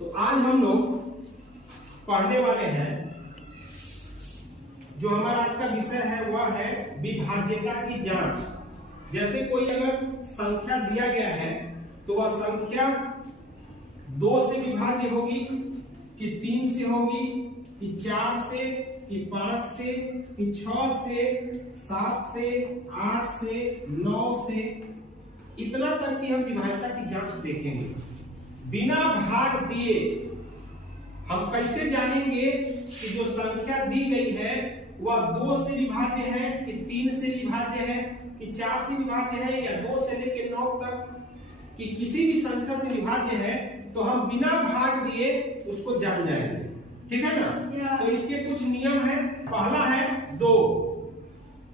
तो आज हम लोग पढ़ने वाले हैं, जो हमारा आज का विषय है वह है विभाज्यता की जांच। जैसे कोई अगर संख्या दिया गया है तो वह संख्या 2 से विभाज्य होगी कि 3 से होगी कि 4 से कि 5 से कि 6 से 7 से 8 से 9 से, इतना तक की हम विभाज्यता की जांच देखेंगे बिना भाग दिए। हम कैसे जानेंगे कि जो संख्या दी गई है वह 2 से विभाज्य है कि 3 से विभाज्य है कि 4 से विभाज्य है या 2 से लेकर 9 तक कि किसी भी संख्या से विभाज्य है, तो हम बिना भाग दिए उसको जान जाएंगे। ठीक है ना? तो इसके कुछ नियम है। पहला है 2,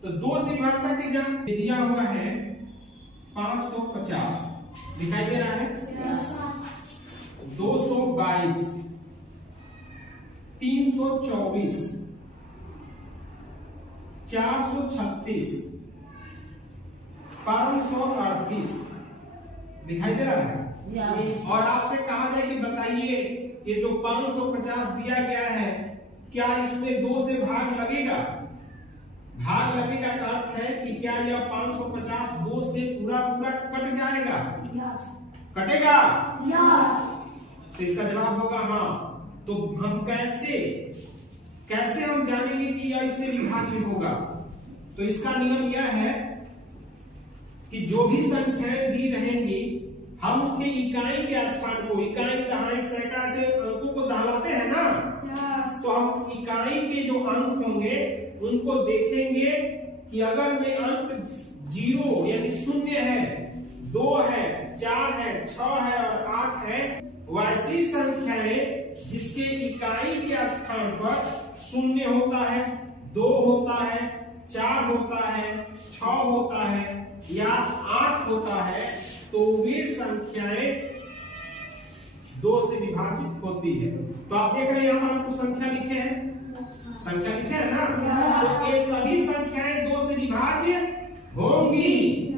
तो 2 से विभाज्यता की जांच दिया हुआ है 550, दिखाई दे रहा है 222, 324, 436, 538, दिखाई दे रहा है। और आपसे कहा जाए कि बताइए ये जो 550 दिया गया है क्या इसमें 2 से भाग लगेगा? भाग लगेगा का अर्थ है कि क्या यह 550 2 से पूरा कट जाएगा? कटेगा? तो इसका जवाब होगा हाँ। तो हम कैसे हम जानेंगे कि यह इससे विभाज्य होगा? तो इसका नियम यह है कि जो भी संख्याएं दी रहेंगी हम उसके इकाई के स्थान को, इकाई दहाई सैकड़ा से अंकों को दहलाते हैं ना, तो हम इकाई के जो अंक होंगे उनको देखेंगे कि अगर में अंक 0 यानी 0 है, 2 है, 4 है, 6 है और 8 है, वैसी संख्याएं जिसके इकाई के स्थान पर 0 होता है, 2 होता है, 4 होता है, 6 होता है या 8 होता है, तो वे संख्याएं 2 से विभाजित होती है। तो आप देख रहे हैं यहाँ पर कुछ संख्या लिखे हैं, संख्या लिखे है ना, तो ये सभी संख्याएं 2 से विभाज्य होंगी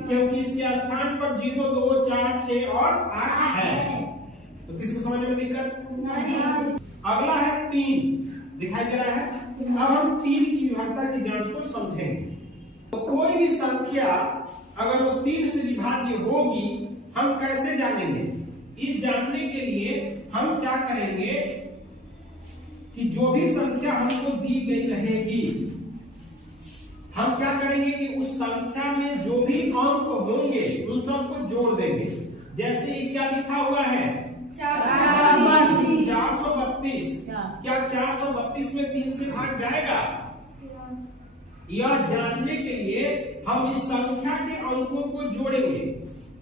क्योंकि इसके स्थान पर 0, 2, 4, 6 और 8 है। तो किसको समझने में दिक्कत नहीं। अगला है 3, दिखाई दे रहा है। अब हम 3 की विभाज्यता की जांच को समझेंगे। तो कोई भी संख्या अगर वो 3 से विभाज्य होगी हम कैसे जानेंगे? इस जानने के लिए हम क्या करेंगे कि जो भी संख्या हमको दी गई रहेगी हम क्या करेंगे कि उस संख्या में जो भी अंक होंगे उन सबको जोड़ देंगे। जैसे क्या लिखा हुआ है 432, क्या 432 में 3 से भाग जाएगा? यह जांचने के लिए हम इस संख्या के अंकों को जोड़ेंगे।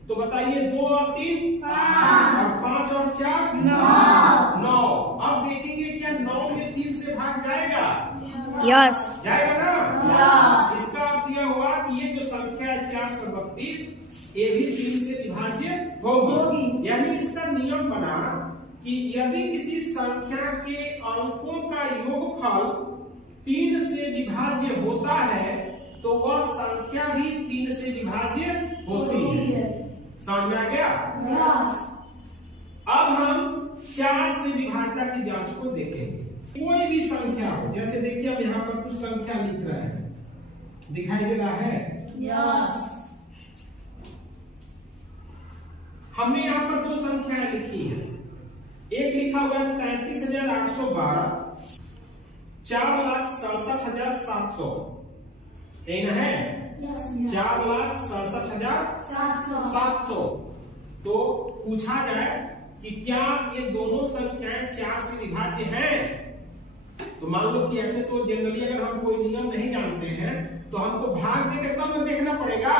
तो बताइए 2 और 3 और 5 और 4 9। अब देखेंगे क्या 9 में 3 से भाग जाएगा? यस जाएगा ना? इसका अर्थ यह हुआ कि ये जो संख्या है 432 ये भी 3 से विभाज्य होगी। यानी इसका नियम बना कि यदि किसी संख्या के अंकों का योगफल 3 से विभाज्य होता है तो वह संख्या भी 3 से विभाज्य होती है। समझ में आ गया? अब हम 4 से विभाज्यता की जांच को देखेंगे। कोई भी संख्या हो, जैसे देखिए अब यहाँ पर कुछ संख्या लिख रहे हैं, दिखाई दे रहा है। हमने यहाँ पर 2 संख्याएं लिखी है। एक लिखा हुआ है 33,812, 4,67,700, यही ना है? 4,67,700। तो पूछा जाए कि क्या ये दोनों संख्याएं 4 से विभाज्य हैं? तो मान लो कि ऐसे तो जनरली अगर हम कोई नियम नहीं जानते हैं तो हमको भाग देकर तब न देखना पड़ेगा,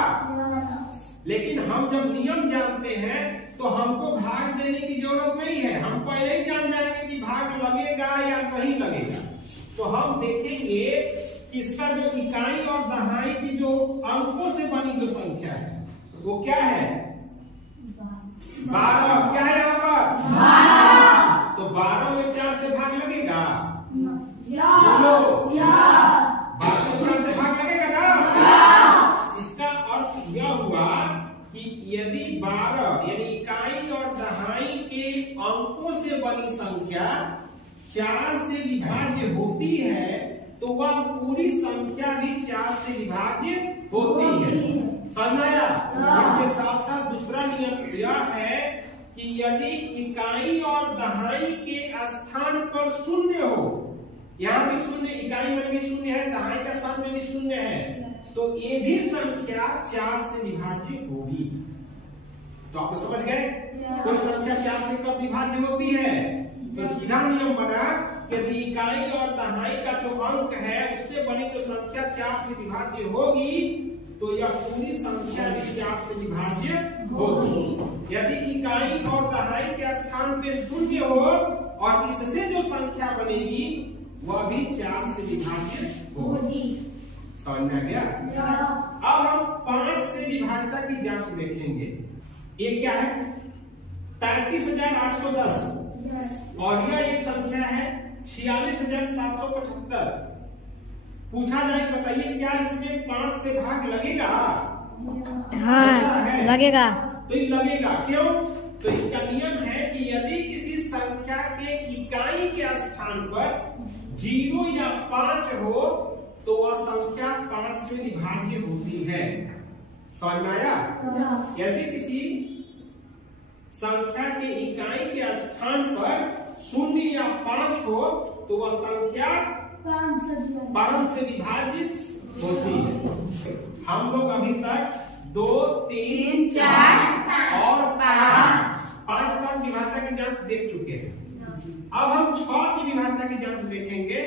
लेकिन हम जब नियम जानते हैं तो हमको भाग देने की जरूरत नहीं है। हम पहले ही जान जाएंगे कि भाग लगेगा या नहीं लगेगा। तो हम देखेंगे कि इसका जो इकाई और दहाई की जो अंकों से बनी जो संख्या है वो क्या है? 12। क्या है यहाँ पर? 12। तो 12 में 4 से भाग लगेगा? 12 में 4 से भाग लगेगा ना? इसका अर्थ यह हुआ कि यदि 12 यानी इकाई और दहाई के अंकों से बनी संख्या 4 से विभाज्य होती है तो वह पूरी संख्या भी 4 से विभाज्य होती है। समझ में आया? इसके साथ साथ दूसरा नियम यह है कि यदि इकाई और दहाई के स्थान पर शून्य हो, यहाँ भी शून्य, इकाई में भी शून्य है, दहाई के स्थान में भी शून्य है, तो ये भी संख्या 4 से विभाज्य होगी। तो आप समझ गए? कोई संख्या 4 से कब विभाज्य होती है? तो सीधा नियम बना यदि इकाई और दहाई का जो अंक है उससे बनी जो संख्या 4 से विभाज्य होगी तो यह पूरी संख्या भी 4 से विभाज्य होगी। यदि इकाई और दहाई के स्थान पे शून्य हो और इससे जो संख्या बनेगी वह भी 4 से विभाज्य होगी। समझ में आ गया? अब हम 5 से विभाज्यता की जांच देखेंगे। ये क्या है? 33,810 और यह एक संख्या है 46,775। पूछा जाए बताइए क्या इसमें 5 से भाग लगेगा? हाँ लगेगा। तो ये लगेगा क्यों? तो इसका नियम है कि यदि किसी संख्या के इकाई के स्थान पर 0 या 5 हो तो वह संख्या 5 से विभाज्य होती है। समझ में आया? यदि किसी संख्या के इकाई के स्थान पर 0 या 5 हो तो वह संख्या 5 से विभाजित होती है। हम लोग अभी तक 2, 3, 4 और 5 तक विभाज्यता की जांच देख चुके हैं। अब हम 6 की विभाज्यता की जांच देखेंगे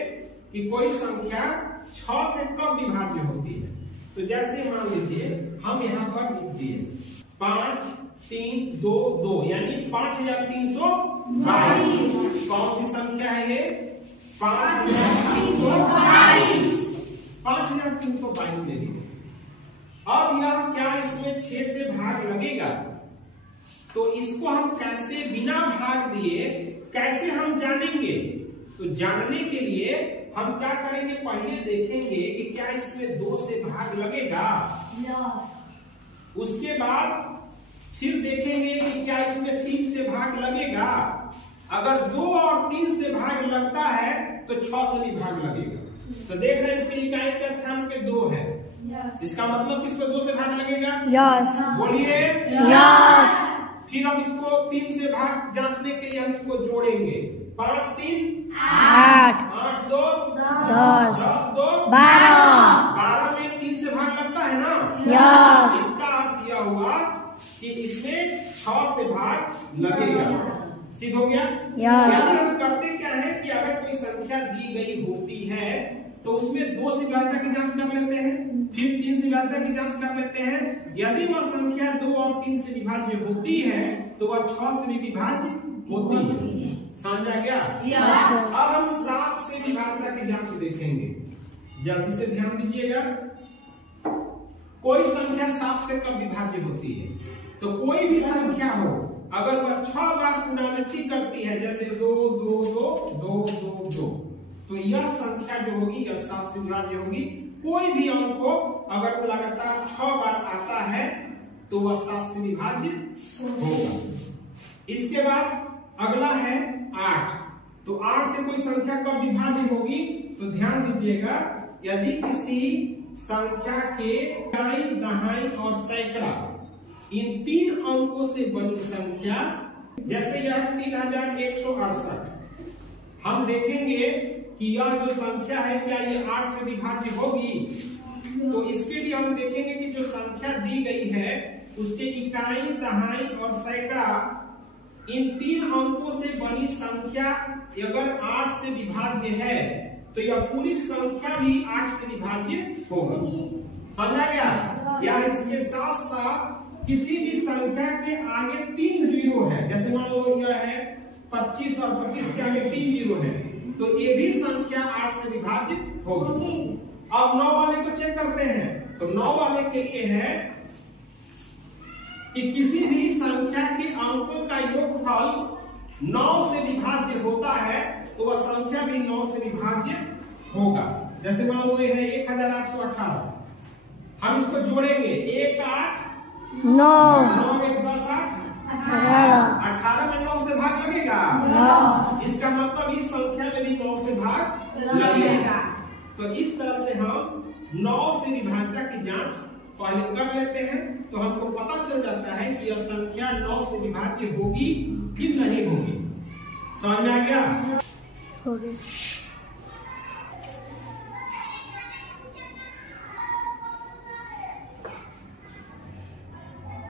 कि कोई संख्या 6 से कब विभाज्य होती है। तो जैसे मान लीजिए हम यहाँ पर लिख दिए 5, 3, 2, 2 यानी 5,322। कौन सी संख्या है ये? 5,322। 5,322 ले लीजिए। अब यह क्या इसमें 6 से भाग लगेगा? तो इसको हम कैसे बिना भाग दिए कैसे हम जानेंगे? तो जानने के लिए हम क्या करेंगे, पहले देखेंगे कि क्या इसमें 2 से भाग लगेगा। उसके बाद फिर देखेंगे कि क्या इसमें 3 से भाग लगेगा। अगर 2 और 3 से भाग लगता है तो 6 से भी भाग लगेगा। तो देख रहे हैं इसके इकाई के स्थान पे 2 है। इसका मतलब किसको 2 से भाग लगेगा? यस। बोलिए यस। फिर हम इसको 3 से भाग जांचने के लिए हम इसको जोड़ेंगे। 5, 3 8, 8, 2 10, 10, 2 12। 12 में 3 से भाग लगता है ना? यस। इसका अर्थ यह हुआ कि इसमें 6 से भाग लगेगा। सिद्ध हो गया? यस। हम करते क्या है कि अगर कोई संख्या दी गई होती है तो उसमें 2 से विभाज्यता की जांच कर लेते हैं, फिर 3 से विभाज्यता की जांच कर लेते हैं। यदि वह संख्या 2 और 3 से विभाज्य होती है तो वह 6 से भी विभाज्य होती है। समझ आ गया? अब हम 7 से विभाज्यता की जांच देखेंगे। जल्दी से ध्यान दीजिएगा। कोई संख्या 7 से कब विभाज्य होती है? तो कोई भी संख्या हो अगर वह 6 बार पुनरावृत्ति करती है, जैसे 2, 2, 2, 2, 2, 2, तो यह संख्या जो होगी यह 7 से विभाज्य होगी। कोई भी अंक हो अगर वो लगातार 6 बार आता है तो वह 7 से विभाज्य होगा। इसके बाद अगला है 8। तो 8 से कोई संख्या कब विभाज्य होगी? तो ध्यान दीजिएगा, यदि किसी संख्या के इकाई, दहाई और सैकड़ा इन 3 अंकों से बनी संख्या, जैसे यह 3168, हम देखेंगे कि यह जो संख्या है क्या ये 8 से विभाज्य होगी। तो इसके लिए हम देखेंगे कि जो संख्या दी गई है उसके इकाई, दहाई और सैकड़ा इन 3 अंकों से बनी संख्या अगर 8 से विभाज्य है तो यह पूरी संख्या भी 8 से विभाज्य होगी। समझा गया? या इसके साथ साथ किसी भी संख्या के आगे 3 जीरो है, जैसे मान लो यह है 25 और 25 के आगे 3 जीरो है, तो ये भी संख्या 8 से विभाजित होगी। अब 9 वाले को चेक करते हैं। तो 9 वाले के लिए है कि किसी भी संख्या के अंकों का योगफल 9 से विभाज्य होता है तो वह संख्या भी 9 से विभाज्य होगा। जैसे मान लो ये है 1818, हम इसको जोड़ेंगे 1 8 9 9 1 10 8 18 18 में 9 से भाग लगेगा। इसका मतलब इस संख्या में भी 9 से भाग लगेगा। तो इस तरह से हम 9 से विभाज्यता की जांच पहले कर लेते हैं, तो हमको पता चल जाता है कि यह संख्या 9 से विभाज्य होगी कि नहीं होगी। समझ में आ गया?